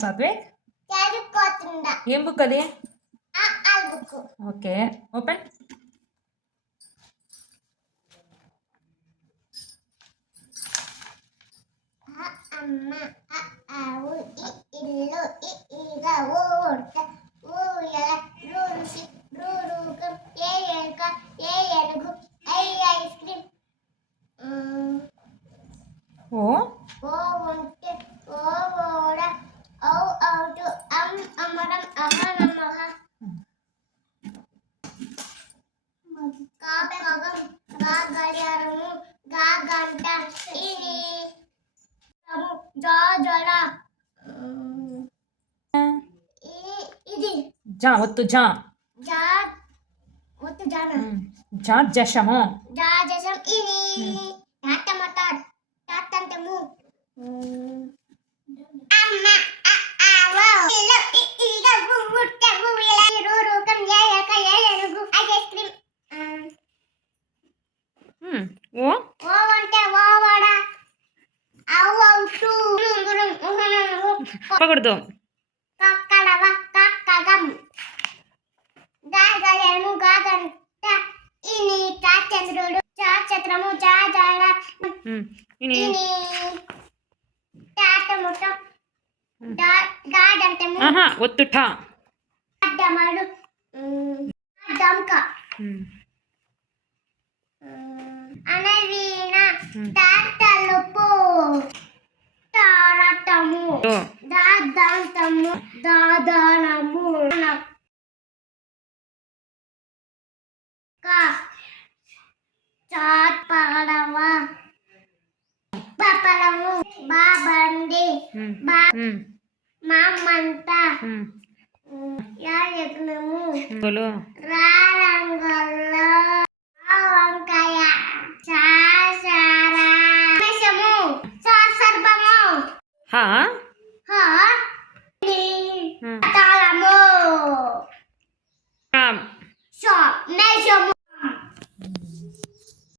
సాత్విక్ ఏం బుక్ అది? Okay, open. అమ్మ ఆవు ఇల్లు ఈగ ఊట ఊయల రూసి రూరుకం ఏ ఎలుక ఏ ఏనుగు ఐస్ క్రీమ్ ఓ ఉంటే ఓ ఓడ ఔ ఔటు అమరం అహనమహ కా కగం గా గడియారము గా గంట ఇది జా జడ ఇది జా ఒత్తు జా జా ఒత్తు జాన జా జశము జా జసం ఇది టాటమట టాటంతము అమ్మ ఆవ ఇల్లు ఈగ గుట్ట గువిల రూరుకం ఏయక ఏనుగు ఐస్ క్రీమ్ ఓ ఓ అంటే ఓ వడ ఔ ఔటు గురం ఉహనము పకూడదు. కక్కడవ కక్కగం గాగలేము గాగంట ఇని చంద్రుడు చత్రము జాజాడ ఇని ఇని టాటముట గాడంతము ఆహా ఒత్తు ఠా అడ్డమడు దంక అనవీణ తాతలుపు తారటము దాదంతము దాదానము చాట్ పడవ పపలము బాబండి మామంట యజ్ఞము రారంగల్లో వంకాయ చాసారా సర్పము హా